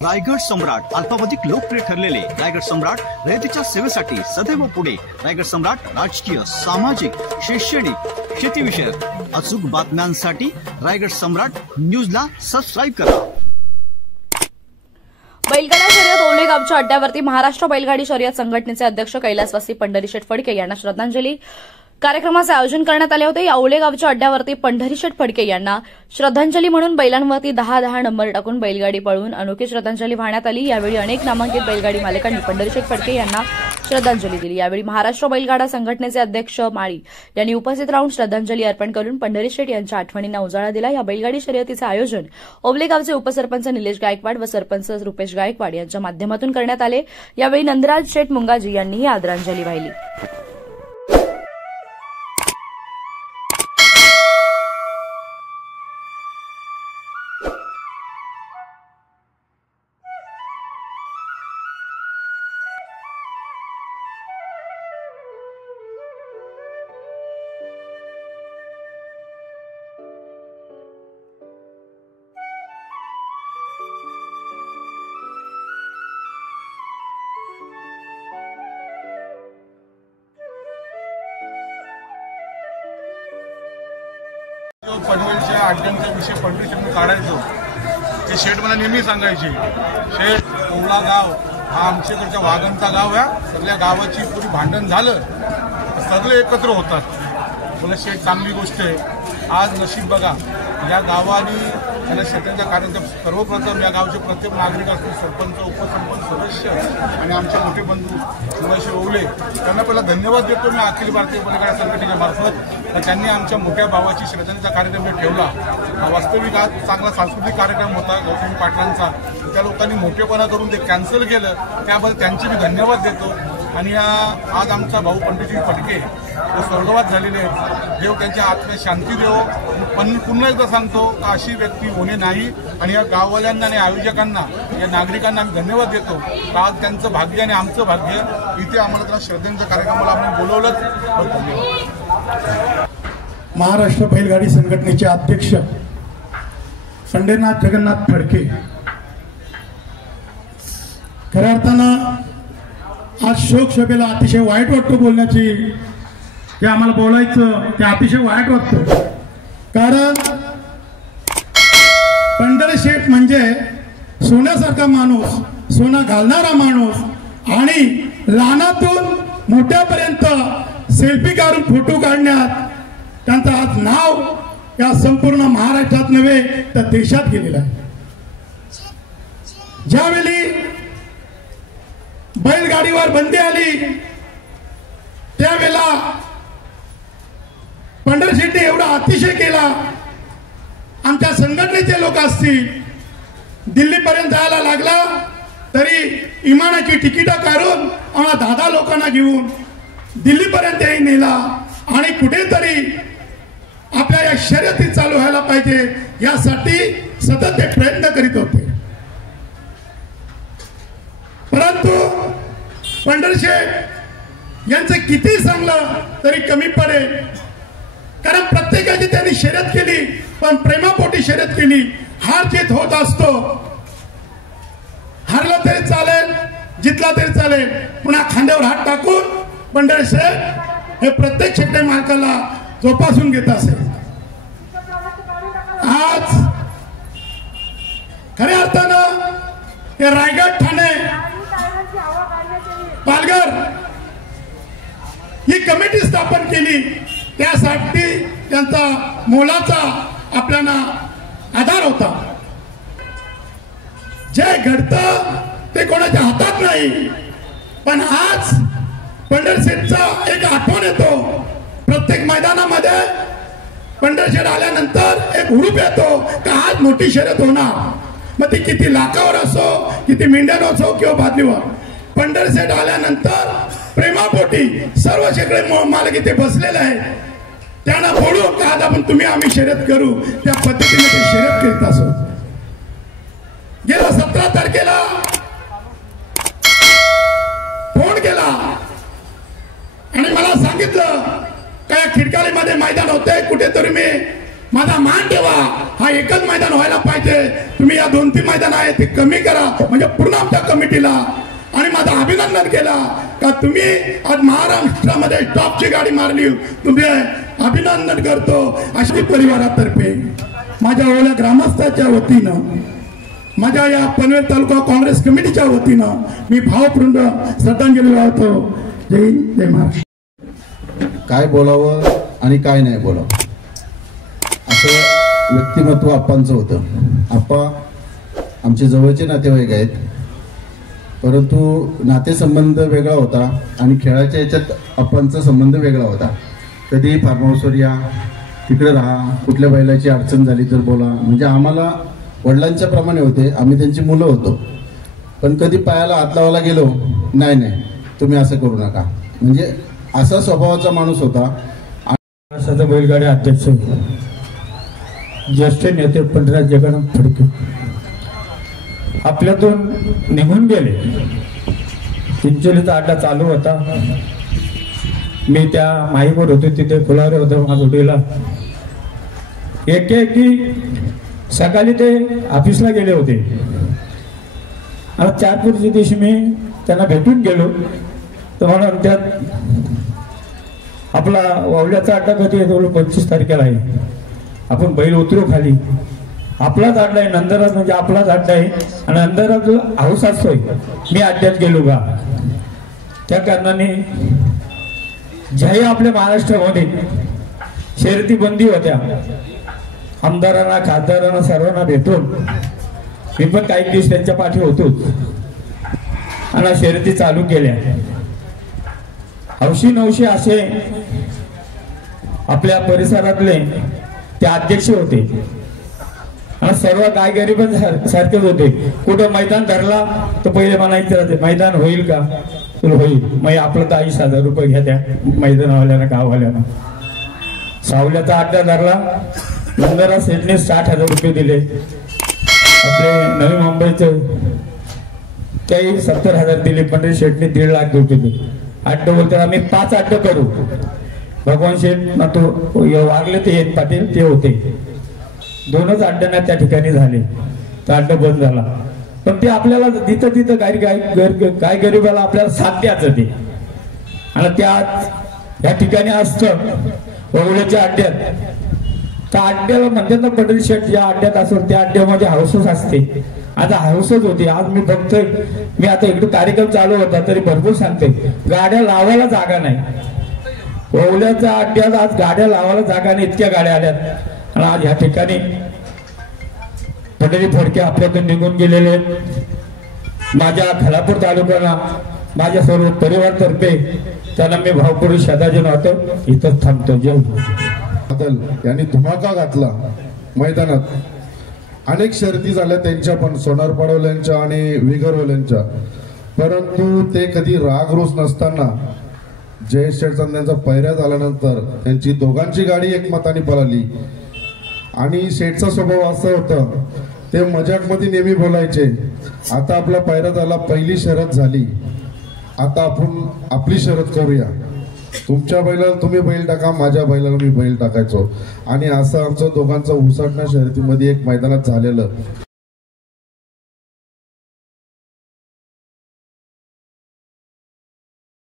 रायगड सम्राट अल्पावधीत लोकप्रिय ठरलेले रायगड सम्राट रयतेच्या सेवेसाठी सदैव पुढे। रायगड सम्राट राजकीय, सामाजिक, शैक्षणिक, शेतीविषयक अचूक बातम्यांसाठी रायगड सम्राट न्यूजला सबस्क्राइब करा। बैलगाडा शर्यत ओवले गावच्या अड्ड्यावरती महाराष्ट्र बैलगाडी शर्यत संघटनेचे अध्यक्ष कैलासवासी पंढरीशेठ फडके यांना श्रद्धांजली कार्यक्रमाचे आयोजन करण्यात आले होते। या ओवले गावच्या अड्ड्यावरती पंढरीशेठ फडके यांना श्रद्धांजली म्हणून बैलांवरती 10-10 नंबर टाकून बैलगाडी पळवून अनोखी श्रद्धांजली वाहण्यात आली। यावेळी अनेक नामांकित बैलगाडी मालकांनी पंढरीशेठ फडके यांना श्रद्धांजली दिली। यावेळी महाराष्ट्र बैलगाडा संघटनेचे अध्यक्ष माळी यांनी उपस्थित राहून श्रद्धांजली अर्पण करून पंढरीशेठ यांच्या आठवणींना उजाळा दिला। या बैलगाडी शर्यतीचे आयोजन ओवले गावचे उपसरपंच निलेश गायकवाड व सरपंच रुपेश गायकवाड यांच्या माध्यमातून करण्यात आले। यावेळी नंदराज शेठ मुंगाजी यांनीही आदरांजली वाहिली। पनवेलच्या अड्ड्यांचा विषय पंढरीशेठ काढायचो ते शेठ मला नेहमी सांगायचे, शेठ ओवला गाव हा आमच्याकडच्या वाघांचा गाव आहे, सगळ्या गावाची पुरी भांडण झालं सगळे एकत्र होतात। मला शेठ चांगली गोष्ट आहे। आज नशीब बघा, या गावाने त्याला शेतांच्या कार्याचा सर्वप्रथम या गावचे प्रत्येक नागरिक असतील, सरपंच, उपसरपंच, सदस्य आणि आमचे मोठे बंधू सुभाष ओवले त्यांना पहिला धन्यवाद देतो मी अखिल भारतीय बैलगाडा संघटनेच्या मार्फत। त्यांनी आमच्या मोठ्या भावाची श्रद्धांजलीचा कार्यक्रम ठेवला। हा वास्तविक आज चांगला सांस्कृतिक कार्यक्रम होता गौतम पाटलांचा, त्या लोकांनी मोठेपणा करून ते कॅन्सल केलं, त्याबद्दल त्यांचे मी धन्यवाद देतो। आणि आज आमचा भाऊ पंढरीशेठ फडके स्वर्गवास झालेले आहेत, देव त्यांच्या आत्म्यात शांती देवो। पण पुन्हा एकदा सांगतो का अशी व्यक्ती होणे नाही, आणि या गाववाल्यांना आणि आयोजकांना, या नागरिकांना आम्ही धन्यवाद देतो। आज त्यांचं भाग्य आणि आमचं भाग्य इथे आम्हाला त्या श्रद्धांजलीच्या कार्यक्रमाला आपण बोलवलं। महाराष्ट्र बैलगाडी संघटनेचे अध्यक्ष पंढरीनाथ जगन्नाथ फडके, खऱ्या अर्थानं आज शोक सभेला अतिशय वाईट वाटतं बोलण्याची, ते आम्हाला बोलायचं ते अतिशय वाईट वाटतं। कारण पंढरीशेठ म्हणजे सोन्यासारखा माणूस, सोना घालणारा माणूस, आणि लहानातून मोठ्यापर्यंत सेल्फी काढून फोटो काढण्यात त्यांचं आज नाव या संपूर्ण महाराष्ट्रात नव्हे तर देशात गेलेलं आहे। ज्यावेळी बैलगाडीवर बंदी आली त्यावेळेला पंढरीशेठने एवढा अतिशय केला, आमच्या संघटनेचे लोक असतील दिल्लीपर्यंत जायला लागला तरी विमानाची तिकीटं काढून आम्हाला 10 लोकांना घेऊन दिल्लीपर्यंतही नेला, आणि कुठेतरी आपल्या या शर्यती चालू व्हायला पाहिजे यासाठी सतत ते प्रयत्न करीत होते। परंतु पंढरीशेठ यांचं किती सांगलं तरी कमी पडेल, कारण प्रत्येकाची त्यांनी शर्यत केली, पण प्रेमापोटी शर्यत केली। हार जीत होत असतो, हारला तरी चालेल, जितला तरी चालेल, पुन्हा खांद्यावर हात टाकून पंढरीशेठ हे प्रत्येक शेतकरी मालकाला जोपासून घेत असेल। आज खऱ्या अर्थानं हे रायगड, ठाणे, पालघर ही कमिटी स्थापन केली, त्यासाठी त्यांचा मोलाचा आपल्याला आधार होता। जे घडतं ते कोणाच्या हातात नाही, पण आज पंढरीशेठचा एक आठवण येतो। प्रत्येक मैदानामध्ये पंढरीशेठ आल्यानंतर एक हुरूप येतो का आज मोठी शर्यत होणार, मग ती किती लाखावर असो, किती मेंढ्यावर असो किंवा बादलीवर। पंढरीशेठ आल्यानंतर प्रेमापोटी सर्व शेकडे मालक इथे बसलेले आहेत, त्यांना बोलू का आज आपण तुम्ही आम्ही शर्यत करू, त्या पद्धतीने ते शर्यत करीत असो। गेल्या 17 तारखेला फोन केला आणि मला सांगितलं काय खिडकालीमध्ये मैदान होते, कुठेतरी मी माझा मान ठेवा, हा एकच मैदान व्हायला पाहिजे. तुम्ही या 2-3 मैदान आहे ते कमी करा, म्हणजे पूर्ण आमच्या कमिटीला आणि माझं अभिनंदन केला का तुम्ही आज महाराष्ट्रामध्ये टॉपची गाडी मारली. तुमचे अभिनंदन करतो. अशी परिवारातर्फे माझ्या ओल्या ग्रामस्थाच्या वतीनं, माझ्या या पनवेल तालुका काँग्रेस कमिटीच्या वतीनं मी भावपूर्ण श्रद्धांजली वाहतो. जय हिंद, जय महाराष्ट्र. काय बोलावं आणि काय नाही बोलावं असं व्यक्तिमत्व आप्पांचं होतं. आप्पा आमचे जवळचे नातेवाईक आहेत, परंतु नातेसंबंध वेगळा होता आणि खेळाच्या याच्यात आप्पांचा संबंध वेगळा होता. कधी फार्म हाऊसवर या, तिकडे राहा, कुठल्या बैलाची अडचण झाली तर बोला, म्हणजे आम्हाला वडिलांच्या प्रमाणे होते. आम्ही त्यांची मुलं होतो. पण कधी पायाला हात लावायला गेलो, नाही तुम्ही असं करू नका, म्हणजे असा स्वभावाचा माणूस होता. महाराष्ट्राचा बैलगाडी अध्यक्ष ज्येष्ठ नेते पंडितराव जगन्नाथ फडके आपल्यातून निघून गेले. चिंचोलीचा अड्डा चालू होता. मी त्या माईवर होतो, तिथे फुलारे होतं माझोटीला. एकेकी सकाळी ते ऑफिसला गेले होते आणि 4 पुढच्या दिवशी मी त्यांना भेटून गेलो. तर मला त्यात आपला वावल्याचा अड्डा कधी येतो? 25 तारखेला आहे. आपण बैल उतरू खाली. आपलाच अड्डा आहे, नंदराज म्हणजे आपलाच अड्डा आहे आणि नंदराज हाऊस असतोय. मी अड्ड्यात गेलो का? त्या कारणाने ज्याही आपल्या महाराष्ट्रामध्ये शर्यती बंदी होत्या, आमदारांना खासदारांना सर्वांना भेटून मी पण काही दिवस त्यांच्या पाठी होतोच आणि शर्यती चालू केल्या. 80-90 असे आपल्या परिसरातले ते अध्यक्ष होते आणि सर्व गायगरी पण सारखेच होते. कुठं मैदान धरला तर पहिले म्हणायचं मैदान होईल का? तुला होईल. मग आपलं 40,000 रुपये घ्या त्या मैदानावाल्यानं, गाववाल्यानं. सावल्याचा अड्डा धरला, नंदरा सेटने 60,000 रुपये दिले. आपले नवी मुंबईचं त्याही 70,000 दिले. पंडित शेटने 1.5 लाख रुपये दिले. अड्डे बोलतात आम्ही 5 अड्डे करू. भगवान शेठ तो वागले ते एक पाटील ते होते. 2च अड्ड्यांना त्या ठिकाणी झाले, तर अड्डा बंद झाला. पण ते आपल्याला तिथं काय गरीबाला आपल्याला साथ द्यायचं ते. आणि त्यात या ठिकाणी असतं वगळ्याच्या अड्ड्यात, त्या अड्ड्याला म्हणतात ना पंडित शेठ ज्या अड्ड्यात असतो त्या अड्ड्यामध्ये हाऊसच असते. आता हाऊसच होती. आज मी बघतोय, मी आता इकडे कार्यक्रम चालू होता तरी भरपूर सांगते, गाड्या लावायला जागा नाही. ओवल्याच्या अड्ड्यात आज गाड्या लावायला जागा नाही, इतक्या गाड्या आल्यात. आणि आज ह्या ठिकाणी पंढरी फडके आपल्यातून निघून गेलेले. माझ्या खालापूर तालुक्याला माझ्या सर्व परिवारातर्फे त्यांना मी भावपूर्ण श्रद्धांजली वाहतो. इथंच थांबतो. जय बादल यांनी धुमाका घातला मैदानात. अनेक शर्यती झाल्या त्यांच्या, पण सोनार पडवल्यांच्या आणि विगरवल्यांच्या, परंतु ते कधी राग रोष नसताना जयेश शेठ त्यांचा पैऱ्या झाल्यानंतर त्यांची दोघांची गाडी एकमताने पळाली. आणि शेठचा स्वभाव असा होता, ते मजाक मध्ये नेहमी बोलायचे, आता आपला पैरा झाला, पहिली शर्यत झाली, आता आपण आपली शर्यत करूया. तुमच्या बैलाला तुम्ही बैल टाका, माझ्या बैलाला मी बैल टाकायचो. आणि असं आमचं दोघांचं उसटण्या शर्यतीमध्ये एक मैदानात झालेलं.